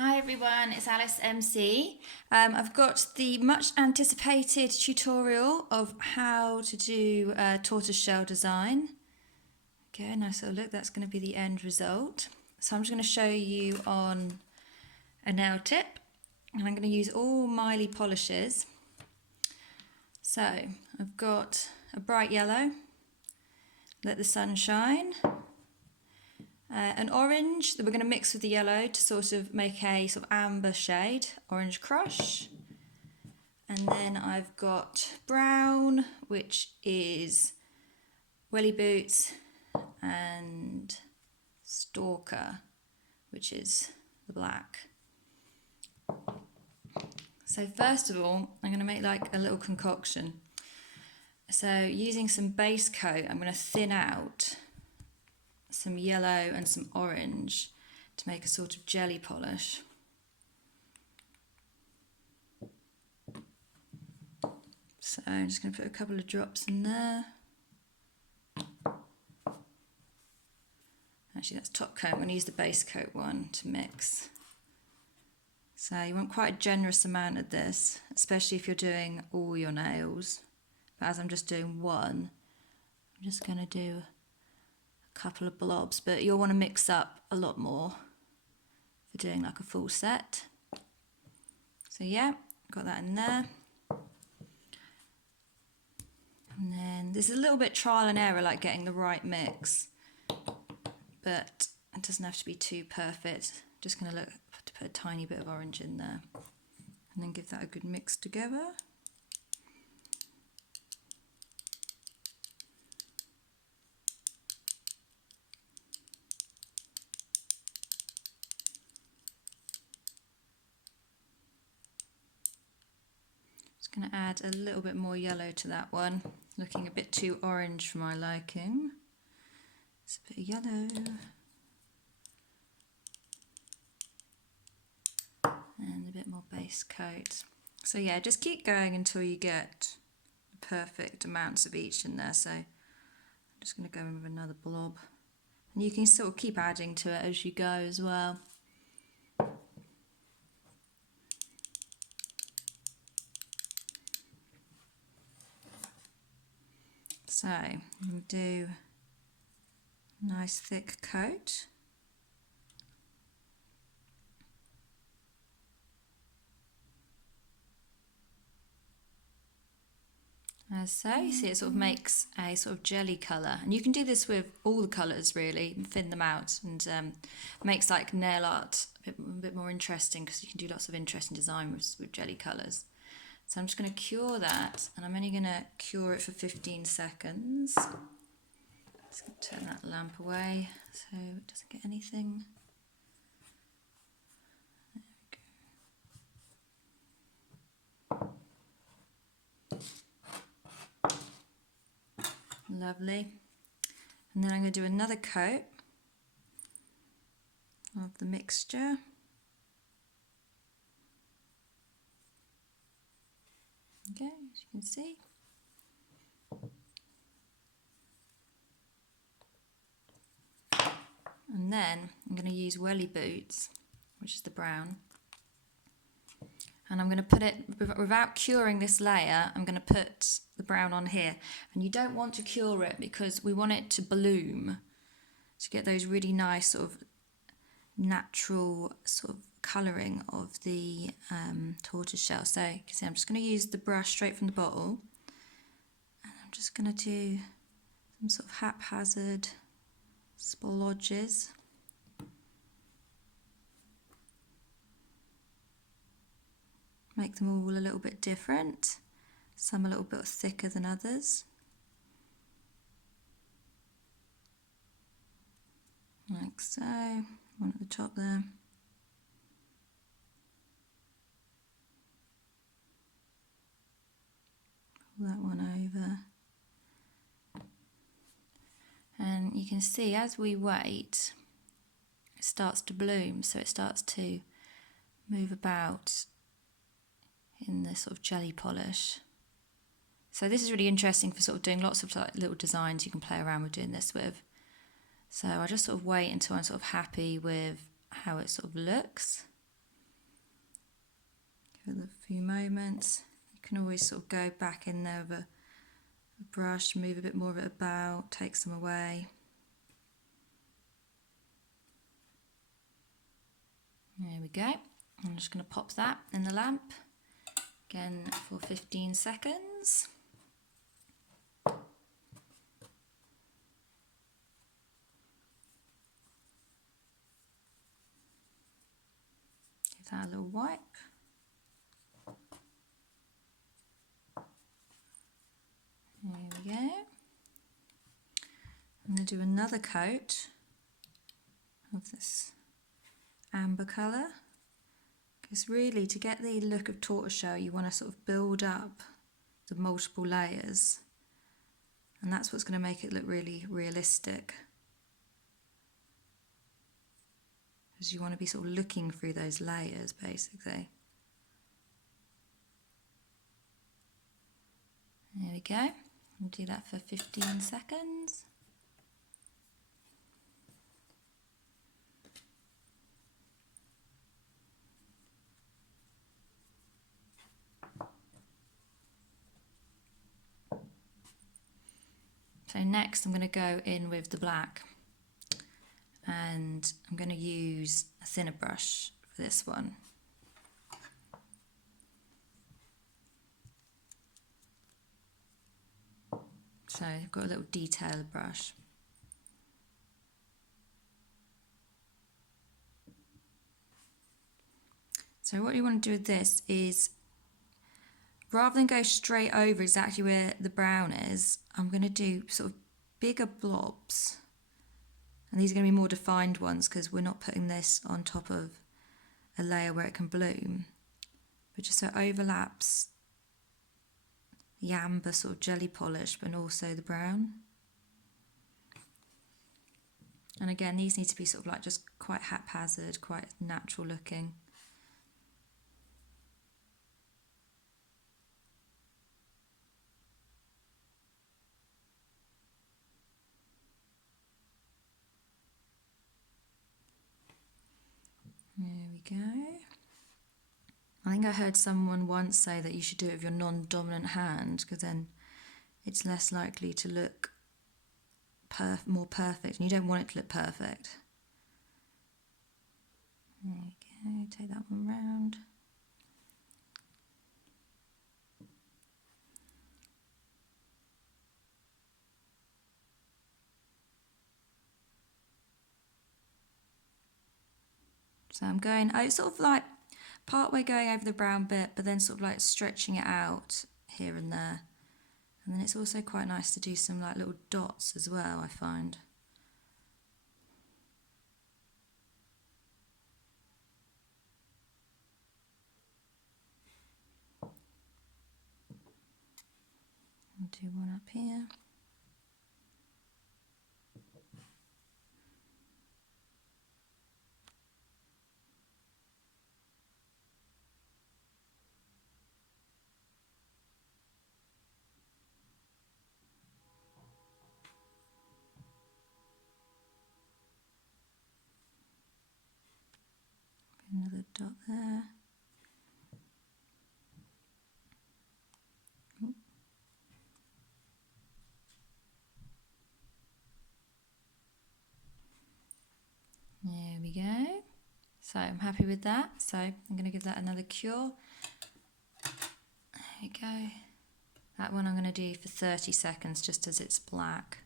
Hi everyone, it's Alice MC. I've got the much anticipated tutorial of how to do a tortoiseshell design. Okay, nice little look, that's going to be the end result. So I'm just going to show you on a nail tip, and I'm going to use all Mylee polishes. So I've got a bright yellow, let the sun shine. An orange that we're going to mix with the yellow to sort of make a sort of amber shade, orange crush. And then I've got brown, which is welly boots, and stalker, which is the black. So first of all, I'm going to make like a little concoction. So using some base coat, I'm going to thin out some yellow and some orange to make a sort of jelly polish. So I'm just going to put a couple of drops in there. Actually, that's top coat. I'm going to use the base coat one to mix. So you want quite a generous amount of this, especially if you're doing all your nails. But as I'm just doing one, I'm just going to do couple of blobs, but you'll want to mix up a lot more for doing like a full set. So yeah, got that in there. And then this is a little bit trial and error, like getting the right mix, but it doesn't have to be too perfect. Just going to look to put a tiny bit of orange in there and then give that a good mix together. Going to add a little bit more yellow to that one, looking a bit too orange for my liking. It's a bit of yellow. And a bit more base coat. So yeah, just keep going until you get the perfect amounts of each in there. So I'm just going to go in with another blob. And you can sort of keep adding to it as you go as well. So I'm going to do a nice thick coat. As so, you see it sort of makes a sort of jelly colour. And you can do this with all the colours really, and thin them out, and makes like nail art a bit more interesting, because you can do lots of interesting design with jelly colours. So I'm just going to cure that, and I'm only going to cure it for 15 seconds. Just going to turn that lamp away so it doesn't get anything. There we go. Lovely. And then I'm going to do another coat of the mixture. Okay, as you can see. And then I'm going to use welly boots, which is the brown. And I'm going to put it, without curing this layer, I'm going to put the brown on here. And you don't want to cure it because we want it to bloom, to get those really nice sort of natural sort of colouring of the tortoiseshell. So you can see I'm just going to use the brush straight from the bottle, and I'm just going to do some sort of haphazard splodges. Make them all a little bit different, some a little bit thicker than others. Like so, one at the top there. Pull that one over. And you can see as we wait, it starts to bloom, so it starts to move about in this sort of jelly polish. So this is really interesting for sort of doing lots of like little designs you can play around with doing this with. So I just sort of wait until I'm sort of happy with how it sort of looks. for the few moments. You can always sort of go back in there with a brush, move a bit more of it about, take some away. There we go. I'm just going to pop that in the lamp again for 15 seconds. Give that a little wipe. There we go. I'm going to do another coat of this amber colour, because really to get the look of tortoiseshell you want to sort of build up the multiple layers, and that's what's going to make it look really realistic, because you want to be sort of looking through those layers basically. There we go. We'll do that for 15 seconds. So next I'm going to go in with the black, and I'm going to use a thinner brush for this one. So I've got a little detail brush. So what you want to do with this is, rather than go straight over exactly where the brown is, I'm going to do sort of bigger blobs. And these are going to be more defined ones because we're not putting this on top of a layer where it can bloom. But just so it overlaps the amber sort of jelly polish, but also the brown. And again, these need to be sort of like just quite haphazard, quite natural looking. There we go. I think I heard someone once say that you should do it with your non-dominant hand, because then it's less likely to look more perfect, and you don't want it to look perfect. There we go, take that one round. So I'm going, sort of like part way going over the brown bit, but then sort of like stretching it out here and there. And then it's also quite nice to do some like little dots as well, I find. I'll do one up here. Another dot there. There we go. So I'm happy with that. So I'm going to give that another cure. There we go. That one I'm going to do for 30 seconds just as it's black.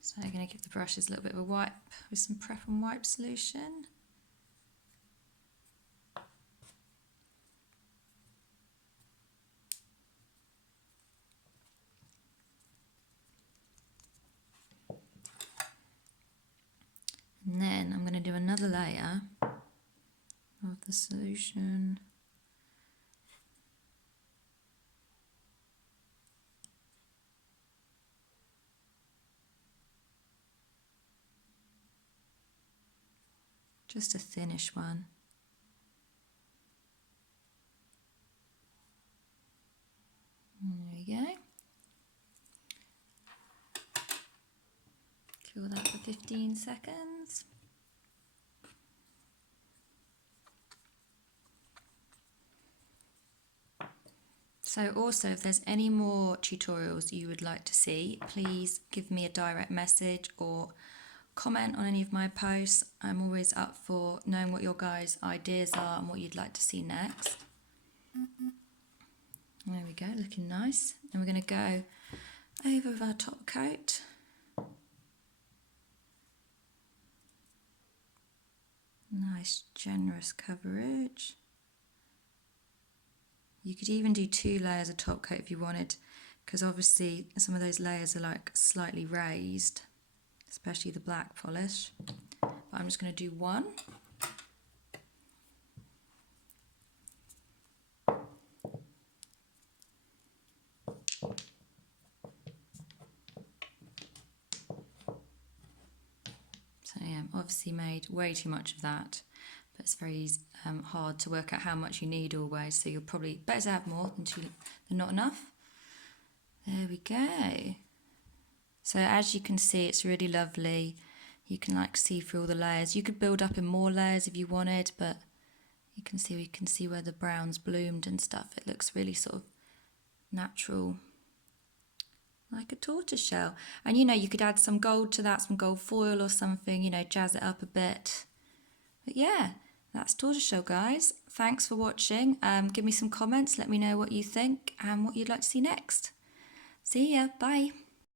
So I'm going to give the brushes a little bit of a wipe with some prep and wipe solution. And then I'm going to do another layer of the solution. Just a thinnish one. we go. Fill that for 15 seconds. So also, if there's any more tutorials you would like to see, please give me a direct message or comment on any of my posts. I'm always up for knowing what your guys' ideas are and what you'd like to see next. There we go, looking nice. And we're going to go over with our top coat. Nice generous coverage. You could even do 2 layers of top coat if you wanted, because obviously some of those layers are like slightly raised, especially the black polish. But I'm just going to do 1. So yeah, I've obviously made way too much of that, but it's very hard to work out how much you need always, so you're probably better to have more than not enough. There we go. So as you can see, it's really lovely. You can like see through all the layers. You could build up in more layers if you wanted, but you can see where the brown's bloomed and stuff. It looks really sort of natural, like a tortoiseshell. And you know, you could add some gold to that, some gold foil or something, you know, jazz it up a bit. But yeah, that's tortoiseshell, guys. Thanks for watching. Give me some comments, let me know what you think and what you'd like to see next. See ya, bye.